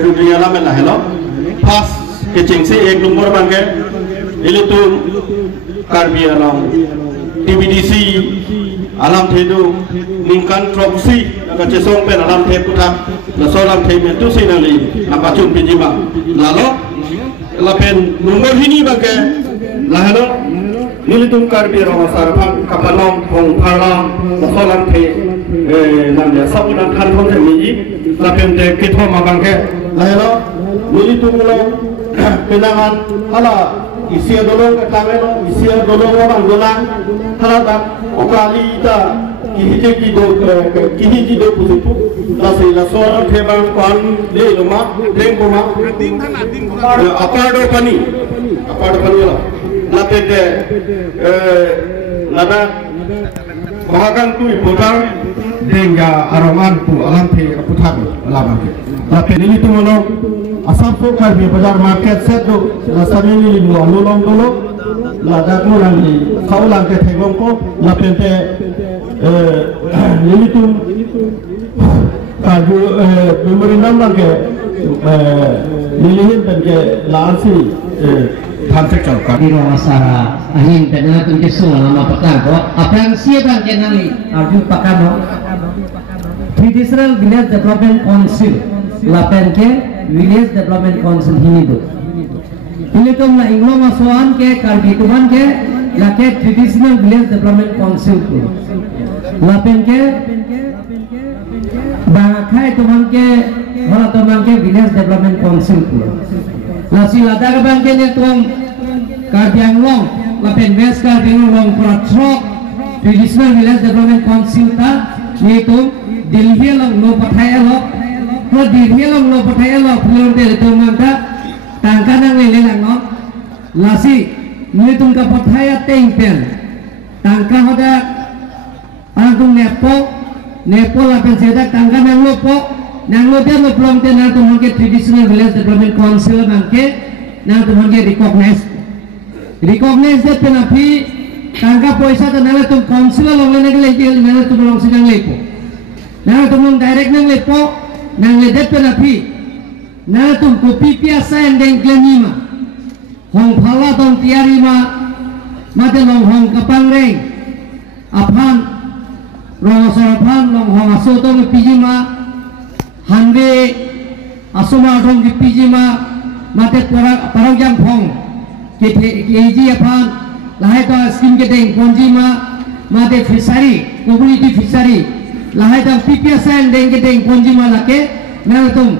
dunia lama lah hello pas kecing si ek nomor bangke ini tu karbi alam TBDC alam tedu ningkan troksi agak cesong pen alam te putak la solam te metu sinali napacun pinjima lalu lapen nomor ini bangke lah hello ini tu karbi alam sarapan kapanong hong palang la solam te namanya sabunan kan hong temiji lapen te kitho mabangke lah hello ini tu mulai kenangan ala isia dolong ke kamera isia dolong orang golang haladak okali ta kihiji do pusipu lasi la soran thebang kon le loma leng boma apado pani la lapete lada bahagan tu ibodang denga aroman tu alam the aputhak lama lape ini tu mono asap fokar di bazar market set do la samini lo lolong dolo la dak mo lang ni khaulang ke thegong ko la pente ini tu kaju memory number ke nilihin pen ke lansi thantek chal ka di wasara ahin pena tu ke so lama pakan ko apang siapa ke nali arju pakano traditional village development council lapen ke village development council hinido ini tu na inglo masoan ke karbi tuman ke lake traditional village development council ko lapen ke bangakai tuman ke wala tuman ke village development council ko lasi lada ke bangke ne tuang karbiang long lapen west karbiang long pratrok traditional village development council ta ni tu dilhi long lo pathaya lo lo dilhi long lo pathaya lo phulur de tu manta tangka nang le lang no lasi ni tum ka pathaya teng pen tangka hoda antung nepo lapen seda tangka nang lo po nang lo dia lo plong te nang tu mangke traditional village development council mangke nang tu mangke recognize de penapi tangka poisa ta nang tu council lo le nang le nang tu long sidang lepo nang tu mong direct nang lepo nang le de penapi nang tu kopi piasa endeng klenima hong phala tong tiari ma mate long hong kapang reng aphan rong soraphan long hong aso tong pijima hanbe asuma rong pijima mate parang jang phong keji aphan lahai to skim ke deng konjima mate fishery community fishery lahai to pipiasa endeng ke deng konjima lake nang tum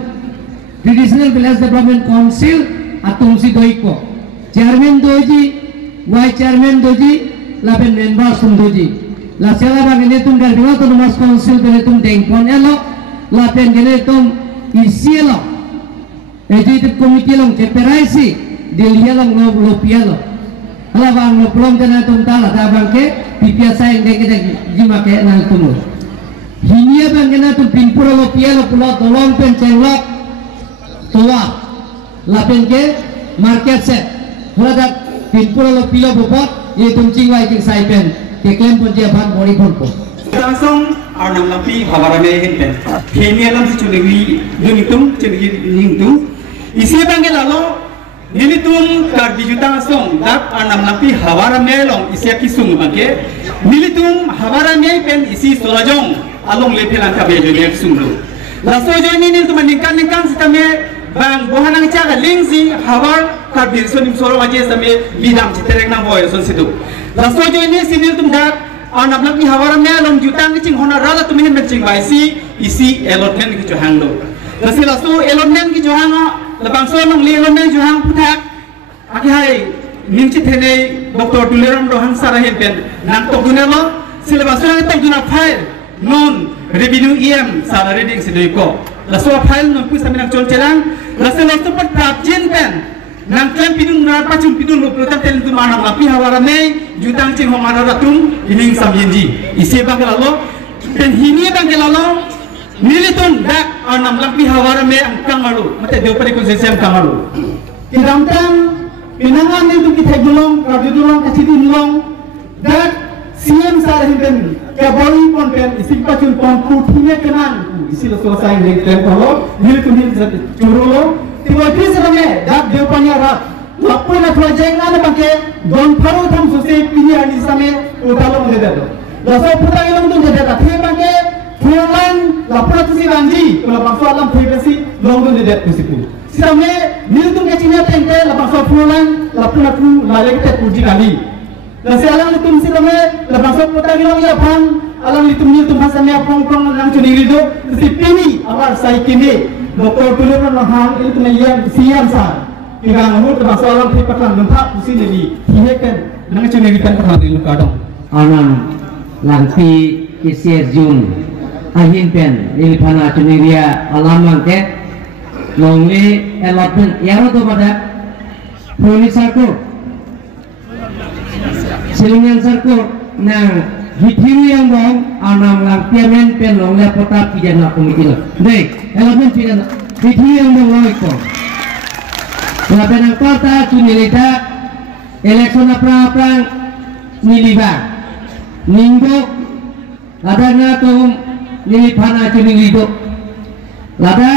traditional village development council atung si doiko chairman doji vice chairman doji lapen member sum doji la sela bagene tum gar dua to mas council bele tum deng pon elo lapen gene tum isielo executive committee long cheperaisi dilihalong lo pialo ala bang lo plom dena tum tala ta bangke pipiasa endeng ke deng jima ke nang tum hinia bangena tum pinpura lo pialo pulo tolong pen cenglok tua lapen ke market set huladak pinpura lo pilo bopot ye tum cingwai ke saipen ke klem pun je ban bori pun ko langsung arnam lapi hawarame hinten khemi alam si chulegi dunitum chulegi ningtum isi bange lalo nilitum kar bijuta song dak arnam lapi hawarame long isi kisung bange nilitum hawarame pen isi solajong along lepelan ka bejo ne sunglo laso jo ni nil tuman ningkan sitame bang bohanang caga lingsi hawar kabir sonim soro aje same lidam citerek na boy son situ laso jo ini sinil tum dak anam lagi hawar me long jutang cing hona rala tum hin cing bai si isi allotment ki johang lo lasi laso allotment ki johang labang so long li allotment johang putak aki hai ningchi thene dr duleram rohan sarahen pen nak to gunelo silabas na to guna file non revenue em sara reading sidiko laso file non pu saminang chol chelang laso laso pat prapjin pen nang klem pidung na pacung pidung lo protak tel tu manam lapi hawara me jutang cing homara ratum ining samyinji ise bangalalo pen hini bangalalo nilitun dak anam lapi hawara me angkangalu mate deupari ko sesem kangalu kidamtang pinangan itu kita gulong kadudulong kasih dulong dak CM sar hinten ke bori pon pen isik pacun pon puthine kenan isilo selesai lengten kalau nil kunin curolo tiba tiba sampai dak depannya rak lapun atau jengan pakai don paru tham sose pilih ani sampai utalo mede do laso putang ilmu tu mede dak he pakai fulan lapun tu si banji kalau bangsa alam privasi long tu mede tu sipu sampai nil tu kecinya tente lapang fulan lapun tu lalek te puji kali Nasi alang litum silame lapang sok putang ilmu ya pang alang litum nil tu pasanya pong nang cuni rido si pini awal sai kini doktor puluhan mahang itu menyia siam sar Ikan amut masalah peripatan gempa usi jadi hihekan nang cuni rikan perhati lukadong anam lanti kisir jun ahin pen ilpana cuni ria alamang ke longli elapun yaro tu pada puni sarko silingan sarko nang hithiru yang bong anam lantiamen pen longli potap pijana komiti lo dek elapun pijana hithiru yang bong loiko lapan kota cunilita election aprang niliba minggu ada ngatum nilipana cunilido lada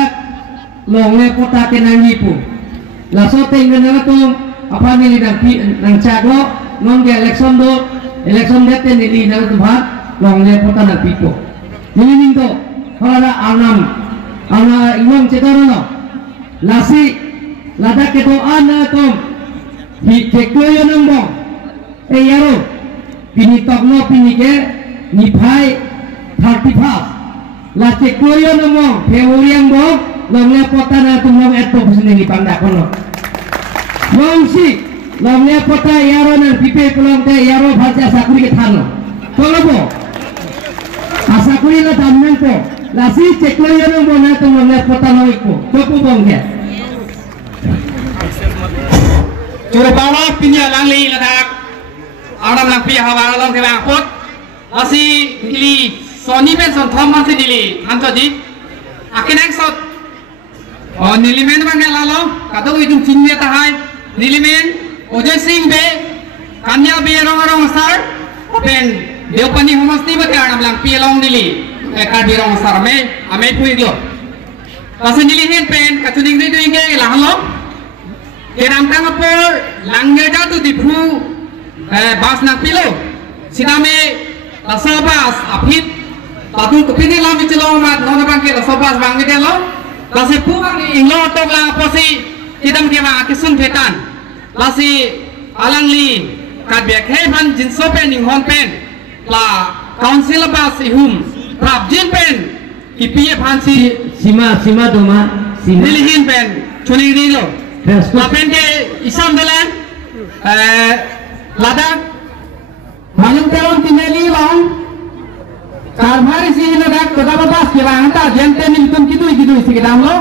longle kota kenangipu laso tinggal ngatum apa nilidang nang caglo nong di election date nili nang tuhan longle kota nang pipo nili minggu kalau ada ana imam cedorono lasi lada keto ana tom hi tekloyo nangbo yaro pini tokno pini ke niphai 35 la tekloyo nangbo feuriang bo longle potana tumong eto bisne ni panda kono mongsi longle pota yaro nang pipe pelong te yaro bhaja sakuri ke thano tolobo asakuri la damnan ko la si tekloyo nangbo na tumong pota loiko topu bongke Curupana pinya langli ladak Adam lang piya hawa lang kebang pot Asi dili Sony men son Thomas dili Hanto di Akin ang sot O nilimen bang lalo Kato itong cinya tahay Nilimen Ojoy sing be Kanya be rong sar Pen Deupani humasti ba Adam lang piya long dili Karbi rong sar Ame puig lo Kasi nilihin pen Katuning dito yung kaya lahalo Keram tang apor langge jatuh di phu bas nak pilo sidame lasabas apit tatu kepini lam bicelong mat nona bangke lasabas bangke dia lo lasi phu bang inglo tok lang posi tidam dia mak kisun petan lasi alang li kadbiak he ban jinso pen ing hon pen la council bas ihum prap jin pen kipiye phansi sima doma sima nilihin pen chuni dilo lapen ke isam dalan ladak malung telon tineli long karmari si ladak kota bas ke bang ta jente nim tum kidu si kedam lo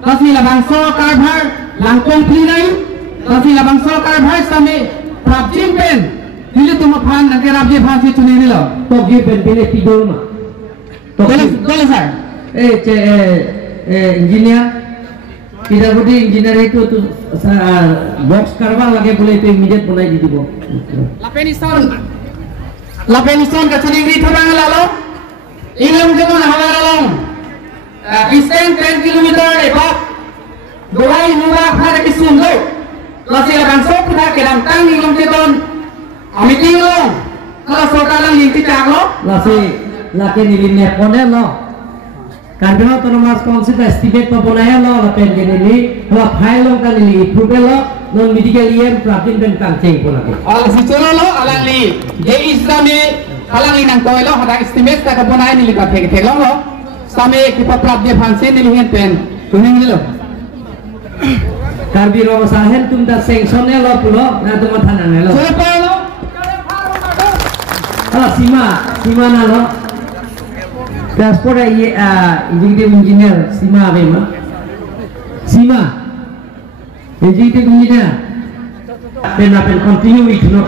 kasi labang so karmar langkong plinai kasi labang so karmar same prabjin pen dili tum phan nang rabje phan si chuni lo to gi pen bele tidur ma to dole sir engineer tidak boleh engineer itu tuh box karba lagi boleh itu immediate bunai di dibo. Lapenison ke cuni di thurang lalo. Ilmu jangan hawara long. Distance 10 kilometer ebab. Duai murah pada kisum lo. Lasi labang sok kita kedam tang ilmu jangan. Amiting lo. Kalau sokalang linti cak lo. Laki nilinnya pone lo. Karena termas konsep estimate pembonanya lo lapen ini lo file lo kan ini approve lo non medical year pratin dan kancing pun aku. Si colo lo alang li je isame alang li nang koi lo hada estimate tak pembonanya ni lipat ke lo lo same kita prap dia fansi ni lihat pen tuning lo. Karbi lo sahen tum da sanction lo pulo na tum thanan lo. Siapa lo? Sima na lo. Transport ये executive engineer Sima Abema Sima executive engineer pen continue itu no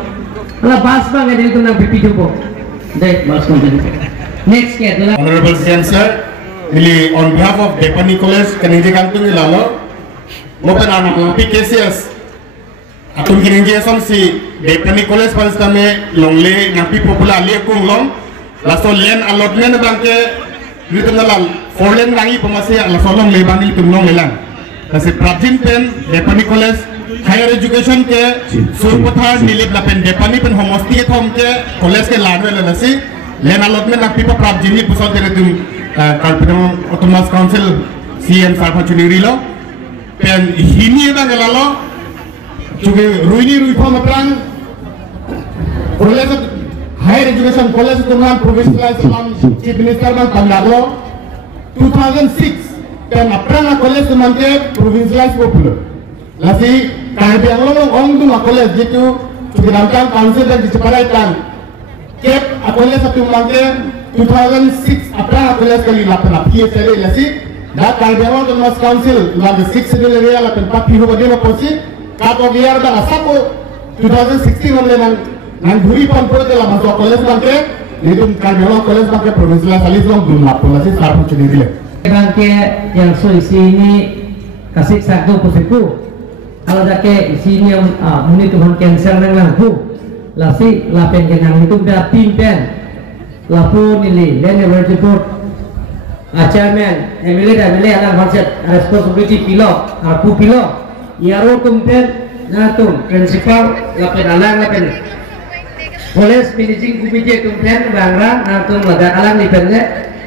kalau bas bang ada itu nak pipi jopo deh bas continue next ke adalah Honorable Chancellor ini on behalf of Depani College kaniji kantung ilalo mopen anak PKCS atum kininje som si Bethany College pas kami longle napi popular liye kung long laso len allotment bangke litum nalal forlen langi pemasi laso long lebani litum long lelang kasi prajin pen Bethany College higher education ke surputhar nilip lapen Bethany pen homosti thom ke college ke ladwe lasi len allotment napi pa prajin ni pusat tere tum kalpidam autonomous council CM sarpa chuniri lo pen hini bang lalo juga ruini ruipa matrang college higher education college dengan provincialized chief minister bang Pandaglo 2006 dan aprang college dengan ke provincialized popular lasi kahit yang long ong tu college jitu juga council dan diceparai tan kep college satu mangke 2006 aprang college kali lapan PSL lasi dah kahit yang long dengan council dengan 6 schedule area lapan 4 hidup dia maposi kato biar dah asako 2016 wala nang buri pon pun dalam masuk college bangke itu kalau college bangke provincial salis long belum lapor lagi sarap sendiri le bangke yang so isi ini kasih satu pusiku kalau dah ke isi ini yang muni tuhan cancer nang lampu lasi lapen kenang itu dah timpen lapu nili then report chairman MLA alang konsep responsibility pilo aku pilo Yaro kumpul natum principal lapen alang lapen college managing committee kumpul bangra natum laga alang lipenle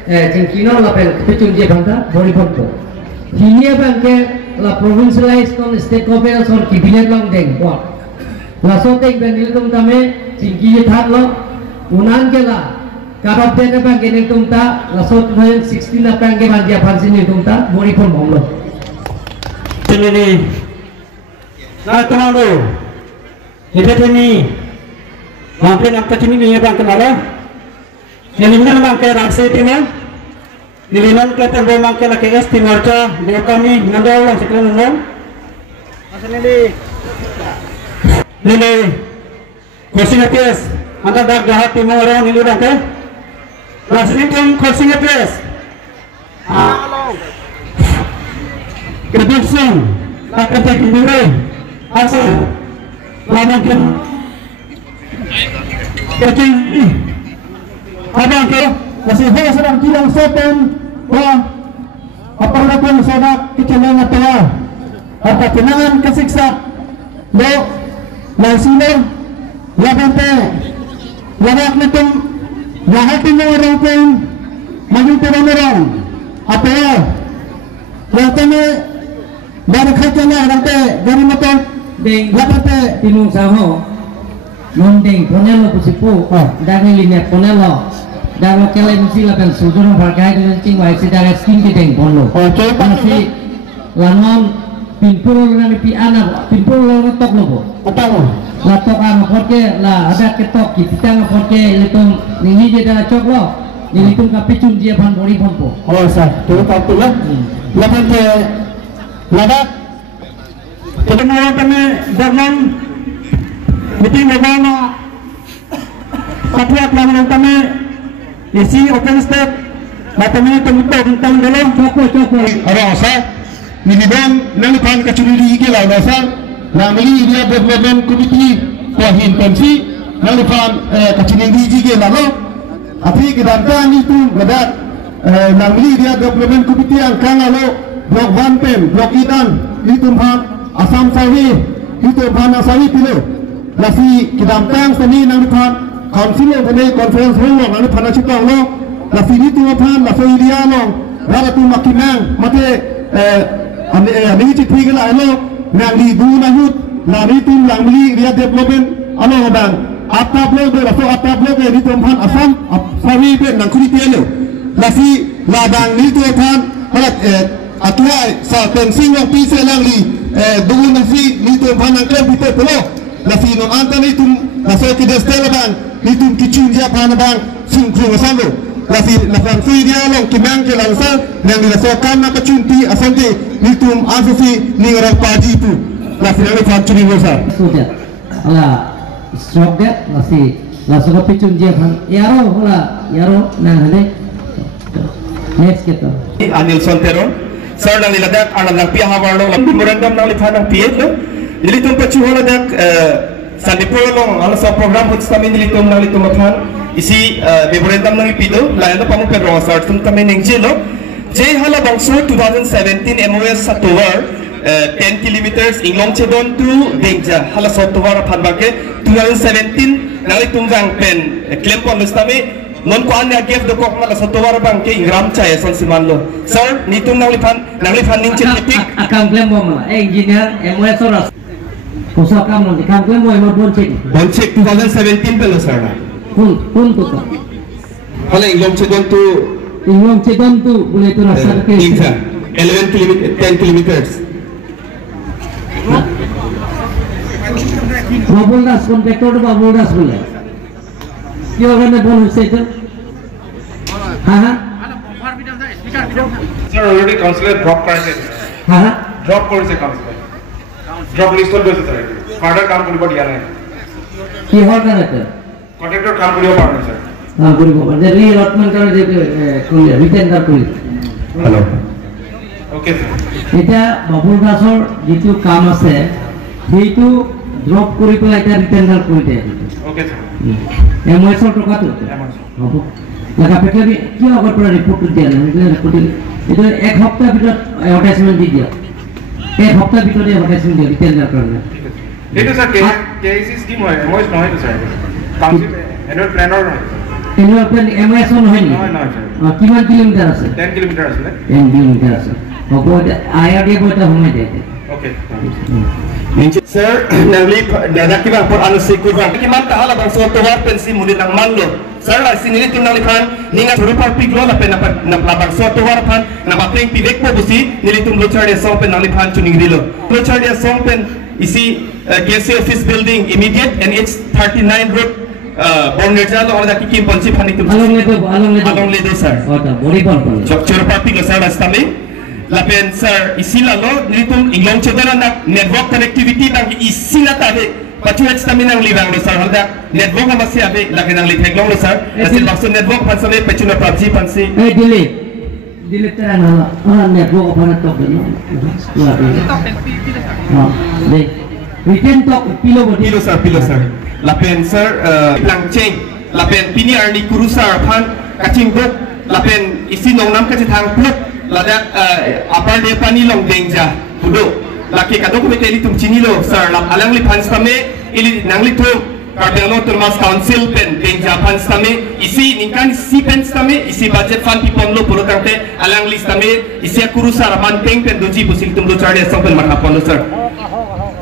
jingkino lapen kepicunje bangka bori ponto hinia bangke la provincialized kon state government on cabinet long deng board la sotek bandil tum tame jingki that lo unan ke la karab dene bangke ne tum ta la sot 2016 la bangke bandia phansin ne tum ta bori pon bomlo tenini nah teman-teman, ini mungkin apa sini ni bang kenal? Nilinan bang ke raksi timnya, nilinan ke tempat bang ke laki es timur ca, dia kami ngandol lah sekian ngandol. Asal nili, kursi ngepes, anda dah jahat timur orang nili bang ke, raksi tim kursi ngepes. Kebetulan, tak kerja kenduri. Asal lamakan kecil abang ke masih saya sedang kilang sopen wah apa lakukan sanak kecelangan telah apa kenangan kesiksa lo langsine laban te lawan nitum lahati mo orang pun maju orang apa yang tene dari kerjanya nanti dari motor deng lapate tinung saho non deng ponelo pusipu dang linya ponelo dang kelen sila kan sudurong parkai dengan cing wai sidara skin ki deng ponlo oke pasti lanon pinpul nang pi anak pinpul lo tok lo apa la tok an khoke la ada ketok ki pitang khoke litung ningi je da chok lo ni litung ka picun dia ban bori pompo oh sah tu tak tu lah lapate ladak kedengaran kami dengan meeting bagaimana patriot lawan kami isi open state kami temukan tentang dalam cokok rasa minibang nang pan kacuri ke la rasa namli dia development committee kohin pensi nang pan kacuri ke la lo api kedanta ni tu gadat namli dia development committee ang kangalo blok 1 pen blok itan itu pan Asam Sawi itu bana Sawi pilo lasi kidamtang seni nang pan council seni conference hall nang pan chitang lo lasi itu pan lasi dia lo rara tu makinang mate ane chithi gala lo nang li du na hut nang itu nang li dia development alo ngadang apa blok de raso apa blok de itu pan Asam Sawi pe nang kuri pelo lasi ladang itu pan halat atuai sa pensing yang pise lang li dungun nasi nito panang klub itu pelo nasi no antan itu nasi tidak stella bang itu kicun dia panang bang sungkung asalo nasi nafan si dia long kimang ke langsal yang dirasakan nak kecunti asante itu asasi ni orang paji itu nasi yang pancuni besar sudah lah stroke dia nasi langsung kicun dia pan yaro lah yaro nah hade next kita Anil Sontero Sir nang iladak anak pihak hawarlo memorandum nang lipanang piet lo nilitum pachuhana dak sandipura long ala sa program hot kami nilitum aphan isi memorandum nang ipido lain pamu pero start tum kami nengjelo je hala bangso 2017 MOS Satovar 10 kilometers inglong chedon to Dengja hala Satovar phanbake 2017 nalitum jang pen claim pon lustame non ko anya gave the kok mala Satovar bangke ingram chaya son simanlo sir nitum nalifan ning chetik akam claim mo mala engineer MOS oras kusa kam non kam claim mo ema bon check 2017 pelo sir kun to hala inglong chedon to boleh tu rasa ke 11 kilometer 10 kilometers Babul Das kontraktor tu Babul Das boleh kyo agar bon hose to ha Sir, already councillor drop করেছে drop করেছে councillor drop list করেছে sir further কাম করিব দিয়া নাই কি হল না তো কন্ট্রাক্টর কাম করিব পারে স্যার হ্যাঁ করিব পারে যে রিঅ্যালটমেন্ট করে যে রিটেন্ডার করি hello ওকে স্যার এটা বাবুল দাসৰ যেটো কাম আছে সেইটো ড্ৰপ কৰি পেলাই এটা ৰিটেন্ডাৰ কৰি দিয়ে ওকে স্যার এমএছৰ টকাটো হ'ব লাগা পেটলি কি আগৰ পৰা ৰিপৰ্ট দিয়া নাই ৰিপৰ্ট এটা এক সপ্তাহ ভিতৰত এডভাৰটাইজমেন্ট দি দিয়া এক সপ্তাহ ভিতৰত এডভাৰটাইজমেন্ট দিয়া ৰিটেন্ডাৰ কাৰণে এইটো স্যার কেএসি স্কিম হয় মই নহয় তো স্যার কাউন্সিল এনুৱেল প্ল্যানৰ নহয় এনুৱেল প্ল্যান এমএছ নহয় নি নহয় স্যার কিমান কিলোমিটাৰ আছে 10 কিলোমিটাৰ আছে 10 কিলোমিটাৰ আছে হ'ব আইআৰডি বইটা সময় দিয়ে ওকে sir nangli dadaki bang por anu sikur bang kiman ta hala bang so towar pensi muli nang manlo sir la sinili tim nangli phan ninga thuru par piklo la pen na bang so towar phan na bapeng pivek po busi nili tum lochar de song pen nangli phan chuning dilo lochar de song pen isi KC office building immediate and it's 39 road Bornerja lo ada kikim ponsi phani tum along le do sir ota bori pon chor par piklo sir astami lapen sir isila lo nilitum inglong chedana na network connectivity bang isila tabe pachuet stamina ng libang lo sir halda network ma si abe lagi nang lithek long lo sir kasi bakso network pan sabe pachuna PUBG pansi delete ta na network pa na to no de we can talk pilo sir lapen sir lang chain lapen pini arni kurusar phan kaching bok lapen isi nong nam ka thang pluk lada apar de pani long Dengja pudo laki kadok me teli tum chinilo sir lap alang li phans tame ili nangli thum kardelo turmas council pen Dengja phans tame isi ningkan si pen tame isi budget fund pipon lo puro tangte alang list tame isi kuru sar man teng pen doji busil tum lo charde song pen marha pon lo sir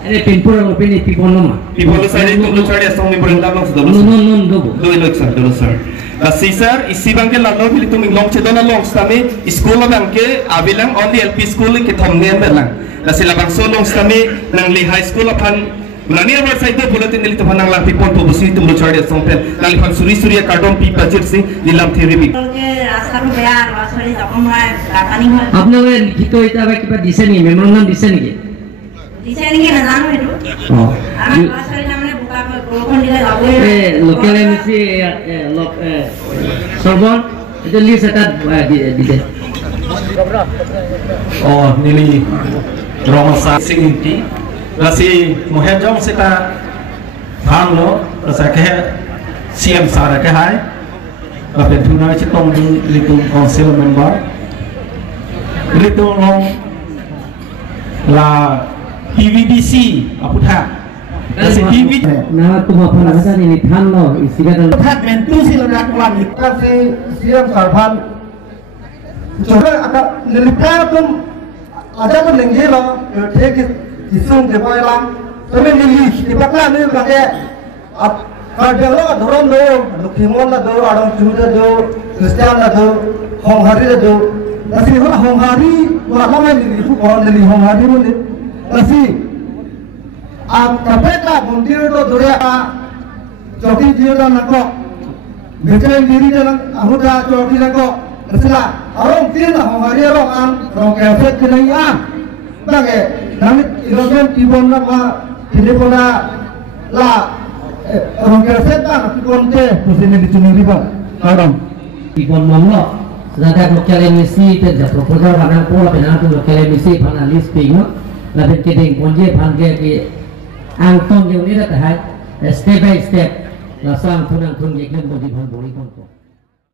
ene pinpura lo pen pipon lo ma pipon lo sir tum lo charde song me berendam lo do sir do sir kasi sir isi bangke lalo bili tum inglong chedona long stame school lo bangke abilang only LP school ke thomngen belang kasi labang so long stame nang li high school aphan nani abar side bulletin nili tum nang lang pipon po busi tum lo charde song pen nali phan suri cardon pi budget si nilam theory bi রাস্তার বেয়া রাস্তায় যখন হয় কাটানি হয় আপনারা লিখিত এটা কিবা দিছে নি মেমোরান্ডাম দিছে নেকি দিছে নাকি না জানো এটো আমি রাস্তায় নামলে বুকা বৰষুণ দিলে যাবই লোকেল এমসি সর্বন এটা লিস্ট এটা দিছে nili romasa singinti lasi mohejong sita thanglo rasa ke CM sara ke hai la pentuna chitong litum council member litum long la PVDC aputha lasi TV na tuma phana sa ni than lo isiga dal Thác men tu sila nakwan kasi siyang sarpan. Coba ada nilai pun ada pun lagi lo, take isung ke boilam. Tapi nilai di belakang ni bagai kalau lo dorong lo, Lukimon lo, orang Juda lo, Kristian lo, Hong Hari lo, tapi kalau Hong Hari, kalau mana nilai orang nilai Hong Hari pun ni, tapi tapi tak muntir lo dorang Joki dia nak kok, betul diri dia nak, aku dah joki nak kok. Setelah orang tiada hari orang kafir kena ya, bagai namit irosan tibon nama telefon lah orang kafir tak tibon te, pusing di sini riba, orang tibon manglo, sedangkan lokal emisi terjadi proposal panang pola penang tu lokal emisi panang list pingo, lalu kedeng ponje panggil ke angton yang ini dah step by step, lasang tunang tun yang bodi bodi konto.